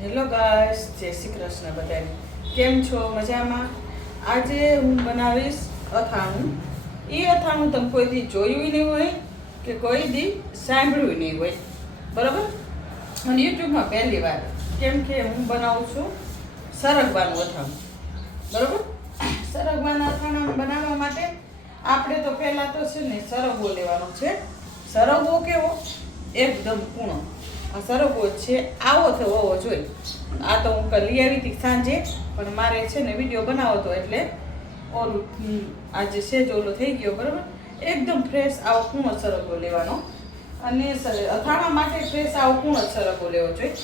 Hello guys, જય શ્રી કૃષ્ણ બધાને. કેમ છો? મજામાં? આજે હું બનાવીશ અથાણું. એ અથાણું તમે કોઈ દી જોયું નહીં હોય કે કોઈ દી સાંભળ્યું નહીં હોય, બરાબર? અને યુટ્યુબમાં પહેલી વાર, કેમ કે હું બનાવું છું સરગવાનું અથાણું, બરાબર? સરગવાના અથાણા બનાવવા માટે આપણે તો પહેલાં તો છે ને સરગવો લેવાનો છે. સરગવો કેવો? એકદમ કૂણો. આ સરગવો છે આવો તો હોવો જોઈએ. આ તો હું લઈ આવી હતી સાંજે, પણ મારે છે ને વિડીયો બનાવો હતો એટલે ઓલું આજે સેજ ઓલો થઈ ગયો, બરાબર? એકદમ ફ્રેશ આવો કૂણો સરગવો લેવાનો. અને અથાણા માટે ફ્રેશ આવો કૂણો સરગવો લેવો જોઈએ.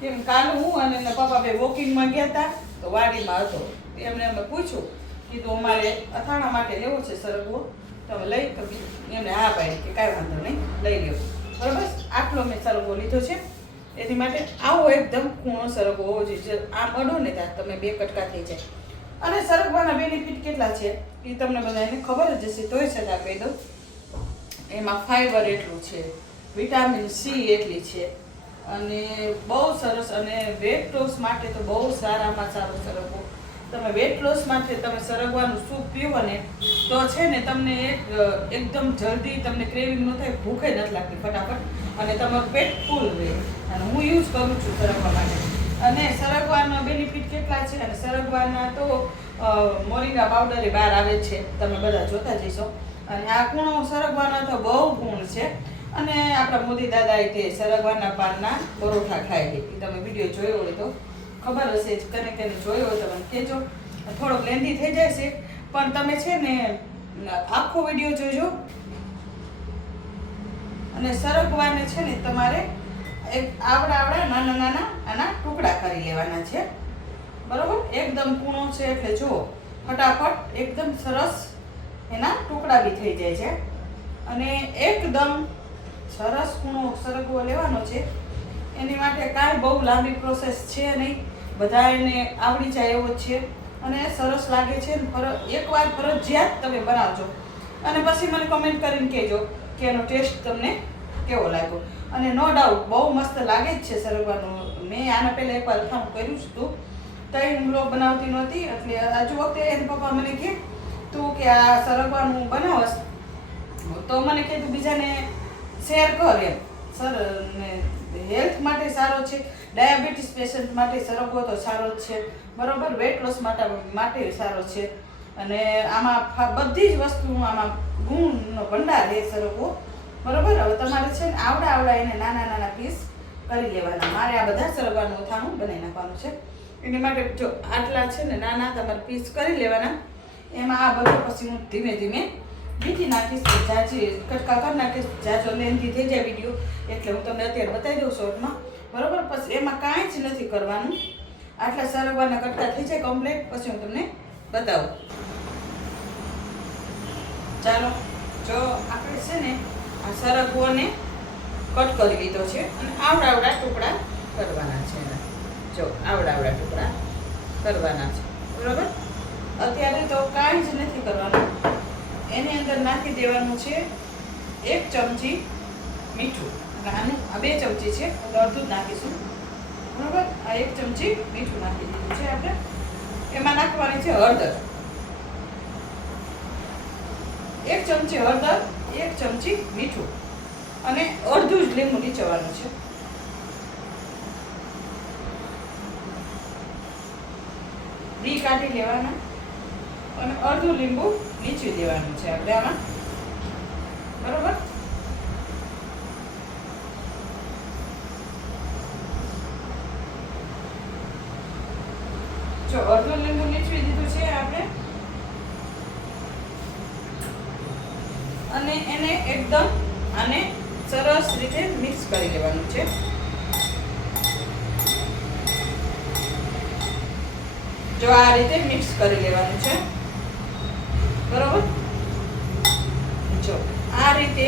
કેમ કાલ હું અને એના પપ્પા બે વોકિંગમાં ગયા હતા તો વાડીમાં હતો, એમને અમે પૂછ્યું કીધું અમારે અથાણા માટે લેવો છે સરગવો, તમે લઈ તો એમને હા પાડી કે કાંઈ વાંધો નહીં, લઈ લ્યો. બરાબર, આટલો મેં સરગવો લીધો છે. એની માટે આવો એકદમ કૂણો સરગવો હોવો જોઈએ. આમ અડો ને ત્યાં તમે બે કટકા થઈ જાય. અને સરગવાના બેનિફિટ કેટલા છે એ તમને બધાને ખબર જ હશે, તોય છતાં કહી દઉં. એમાં ફાઈબર એટલું છે, વિટામિન સી એટલી છે, અને બહુ સરસ. અને વેટ લોસ માટે તો બહુ સારામાં સારો સરગવો. તમે વેટ લોસ માટે તમે સરગવાનું સૂપ પીવો ને તો છે ને તમને એકદમ જલ્દી તમને ક્રેવિંગ ન થાય, ભૂખે નથી લાગતી ફટાફટ, અને તમારું પેટ ફૂલ રહે. અને હું યુઝ કરું છું સરગવા માટે. અને સરગવાના બેનિફિટ કેટલા છે, અને સરગવાના તો મોરિંગા પાવડર એ બહાર આવે છે, તમે બધા જોતા જઈશો. અને આ કૂણો સરગવાના તો બહુ ગુણ છે. અને આપણા મોદી દાદાએ તે સરગવાના પાનના પરોઠા ખાય છે, તમે વિડીયો જોયો હોય તો ખબર હશે. કને જોયો હોય તો મને કહેજો. થોડોક લેન્ધી થઈ જાય છે, પણ તમે છે ને આખો વિડીયો જોજો. અને સરગવાને છે ને તમારે એક આવડા નાના નાના આના ટુકડા કરી લેવાના છે, બરોબર? એકદમ કૂણો છે એટલે જુઓ ફટાફટ એકદમ સરસ એના ટુકડા બી થઈ જાય છે. અને એકદમ સરસ કૂણો સરગવો લેવાનો છે. એની માટે કાંઈ બહુ લાંબી પ્રોસેસ છે નહીં, બધા એને આવડી જાય એવો છે. અને સરસ લાગે છે. એકવાર ફરજિયાત તમે બનાવજો, અને પછી મને કમેન્ટ કરીને કહેજો કે એનો ટેસ્ટ તમને કેવો લાગ્યો. અને નો ડાઉટ બહુ મસ્ત લાગે જ છે સરગવાનું. મેં આના પહેલાં એકવાર અથાણું કર્યું જ હતું, તો હું બ્લોગ બનાવતી નહોતી, એટલે હજુ વખતે એના પપ્પા મને કહે તું કે આ સરગવાનું બનાવસ તો મને કહે તું બીજાને શેર કર એમ. સર ને હેલ્થ માટે સારો છે, ડાયાબિટીસ પેશન્ટ માટે સરગવો તો સારો જ છે, બરોબર? વેટ લોસ માટે સારો છે. અને આમાં બધી જ વસ્તુ આમાં ગુણનો ભંડાર છે સરગવો, બરોબર? હવે તમારે છે ને આવડા એને નાના નાના પીસ કરી લેવાના. મારે આ બધા સરગવાનું અથાણું બનાવી નાખવાનું છે. એની માટે જો આટલા છે ને નાના તમારે પીસ કરી લેવાના. એમાં આ બધું પછી હું ધીમે ધીમે બીજી નાખીશ, જાજી કટકા કરી નાખીશ. જાજો લેન્ધી થઈ જાય વિડીયો એટલે હું તમને અત્યારે બતાવી દઉં શોર્ટમાં, બરોબર? પછી એમાં કાંઈ જ નથી કરવાનું. આટલા સરગવાના કટકા થઈ જાય કમ્પ્લીટ, પછી હું તમને બતાવું. ચાલો, જો આપણે છે ને આ સરગવોને કટ કરી લીધો છે, અને આવડા ટુકડા કરવાના છે. જો આવડા ટુકડા કરવાના છે, બરોબર? અત્યારે તો કાંઈ જ નથી કરવાનું. એની અંદર નાખી દેવાનું છે 1 ચમચી મીઠું. આનું આ 2 ચમચી છે, અડધું જ નાખીશું, બરોબર? આ 1 ચમચી મીઠું નાખી દીધું છે આપણે. એમાં નાખવાની છે હળદર, 1 ચમચી હળદર, 1 ચમચી મીઠું, અને અડધું જ લીંબુ નીચવાનું છે. ડી કાઢી લેવાના અને અડધું લીંબુ નીચવી દેવાનું છે આપણે આમાં, બરોબર? જો અડધું લીંબુ નીચવી દીધું છે આપણે, અને એને એકદમ આને સરસ રીતે મિક્સ કરી લેવાનું છે. જો આ રીતે મિક્સ કરી લેવાનું છે, બરોબર? જો આ રીતે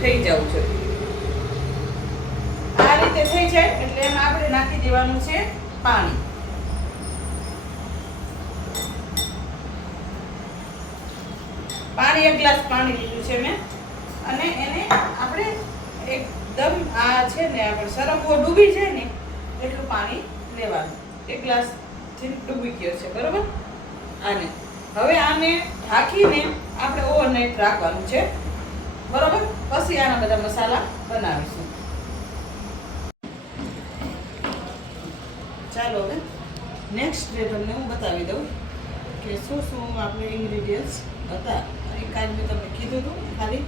થઈ જવું જોઈએ. આ રીતે થઈ જાય એટલે એમાં આપણે નાખી દેવાનું છે પાણી. પાણી 1 ગ્લાસ પાણી લીધું છે મેં, અને એને આપણે એકદમ આ છે ને આપણે સરગવો ડૂબી જાય ને એટલું પાણી લેવાનું. 1 ગ્લાસથી ડૂબી ગયો છે, બરોબર. આને હવે આને ઢાંકીને આપણે ઓવરનાઇટ રાખવાનું છે, બરોબર. પછી આના બધા મસાલા બનાવીશું. ચાલો હવે નેક્સ્ટ ડે તમને હું બતાવી દઉં કે શું શું આપણે ઇન્ગ્રીડિયન્ટ્સ હતા. એક આજ મેં તમને કીધું હતું, ખાલી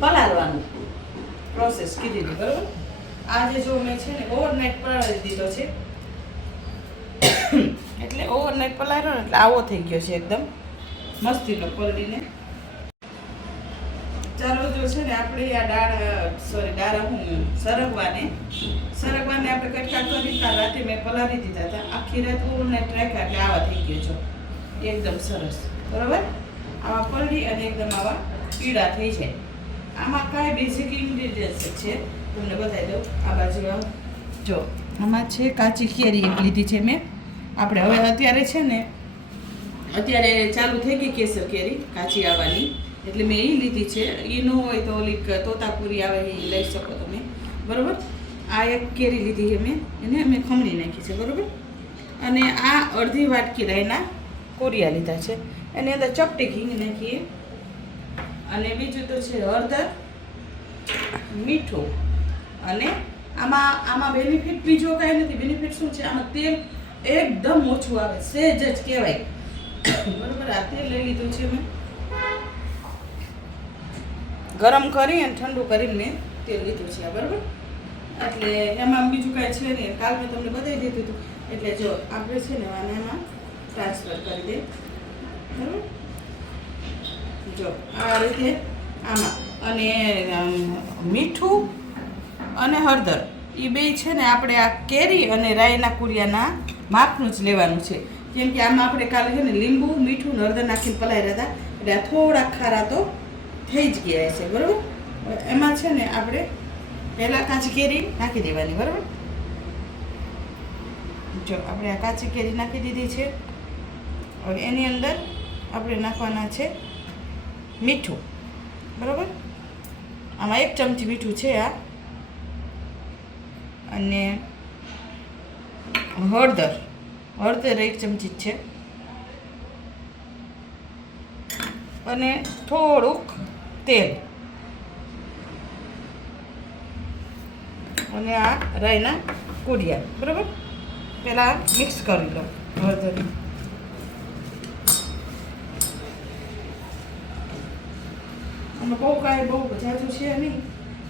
પલાળવાનું પ્રોસેસ કીધી હતી, બરોબર. આજે જો મેં છે ને ઓવરનાઇટ પલાળી દીધો છે, એટલે ઓવરનાઇટ પલાળ્યો ને એટલે આવો થઈ ગયો છે એકદમ મસ્તીનો પલળીને. ચાલો જો છે ને આપણે આ સરગવાને આપણે કટકા કરી કાલ રાતે મેં પલાળી દીધા હતા. આખી રાત ઓવરનાઇટ રાખ્યા એટલે આવા થઈ ગયો છો એકદમ સરસ, બરોબર. આવા પલળી અને એકદમ આવા પીળા થઈ જાય. આમાં કાંઈ બેઝિક ઇન્ગ્રીડિયન્ટ્સ છે, તમને બતાવી દઉં. આ બાજુ જો આમાં છે કાચી કેરી એક લીધી છે મેં. આપણે હવે અત્યારે છે ને ચાલુ થઈ ગઈ કેસર કેરી કાચી આવવાની, એટલે મેં એ લીધી છે. એ ન હોય તો ઓલી તોતાપુરી આવે એ લઈ શકો તમે, બરાબર. આ એક કેરી લીધી છે મેં, એને મેં ખમણી નાખી છે, બરાબર. અને આ અડધી વાટકી રાઈના કોરિયા લીધા છે, એની અંદર ચપટી ઘી નાખીએ. અને બીજું તો છે હળદર, મીઠું. અને આમાં બેનિફિટ બીજો કાંઈ નથી. બેનિફિટ શું છે, આમાં તેલ એકદમ ઓછું આવે, સહેજ જ કહેવાય, બરાબર. આ તેલ લઈ લીધું છે મેં, ગરમ કરી અને ઠંડુ કરીને મેં તેલ લીધું છે, બરાબર. એટલે એમાં બીજું કાંઈ છે નહીં. કાલ મેં તમને બતાવી દીધું હતું. એટલે જો આપણે છે ને આને એમાં ટ્રાન્સફર કરી દે, બરાબર. જો આ રીતે આમાં. અને મીઠું અને હળદર એ બે છે ને આપણે આ કેરી અને રાઈના કુરિયાના માપનું જ લેવાનું છે. કેમ કે આમાં આપણે કાલે છે ને લીંબુ, મીઠું ને હળદર નાખીને પલાળ્યા હતા, એટલે આ થોડા ખારા તો થઈ જ ગયા છે, બરાબર. એમાં છે ને આપણે પહેલાં કાચી કેરી નાખી દેવાની, બરાબર. જો આપણે આ કાચી કેરી નાખી દીધી છે. હવે એની અંદર આપણે નાખવાના છે મીઠું, બરાબર. આમાં 1 ચમચી મીઠું છે આ. અને હળદર 1 ચમચી જ છે. અને થોડુંક તેલ. અને આ રાઈના કુરિયા, બરાબર. પહેલાં મિક્સ કરી લો હળદર. અને બહુ જાજુ છે નહીં,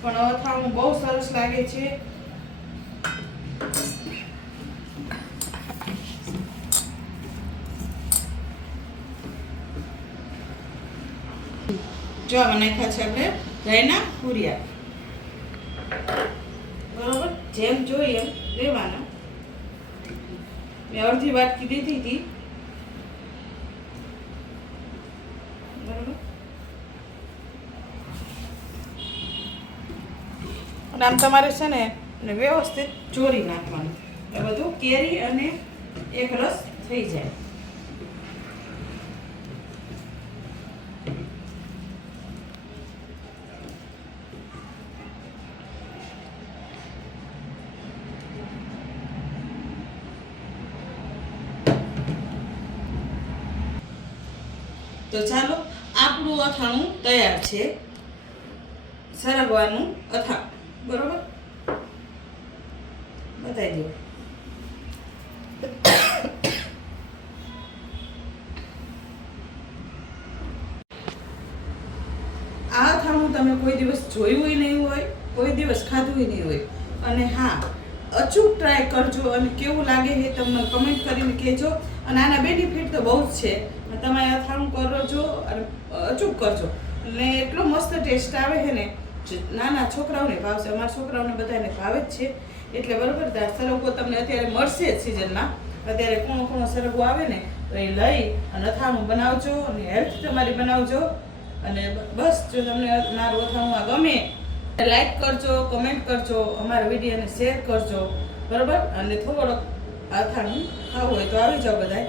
પણ અથાણું બહુ સરસ લાગે છે. જો આમાં નાખ્યા છે આપણે રાઈના કુરિયા, બરોબર. જેમ જોઈએ એમ લેવાના. મેં અડધી વાટકી દીધી હતી, બરોબર. અને આમ તમારે છે ને વ્યવસ્થિત ચોરી નાખવાનું, એ બધું કેરી અને એક રસ થઈ જાય. તો ચાલો આપણું અથાણું તૈયાર છે, સરગવાનું અથાણું, બરોબર. બતાવી દો. આ અથાણું તમે કોઈ દિવસ જોયું નહીં હોય, કોઈ દિવસ ખાધું નહીં હોય. અને હા, અચૂક ટ્રાય કરજો અને કેવું લાગે એ તમને કમેન્ટ કરીને કહેજો. અને આના બેનિફિટ તો બહુ જ છે. તમે અથાણું કરજો અને અચૂક કરજો, એટલે એટલો મસ્ત ટેસ્ટ આવે છે ને, નાના છોકરાઓને ભાવશે. અમારા છોકરાઓને બધાને ભાવે જ છે, એટલે બરાબર. સરગવો તમને અત્યારે મળશે જ સિઝનમાં. અત્યારે કોણો સરગવો આવે ને તો એ લઈ અને અથાણું બનાવજો અને હેલ્થ તમારી બનાવજો. અને બસ, જો તમને મારું અથાણું આ ગમે લાઈક કરજો, કમેન્ટ કરજો, અમારા વિડીયોને શેર કરજો, બરાબર. અને થોડોક અથાણું ખાવું હોય તો આવી જાઓ બધાય.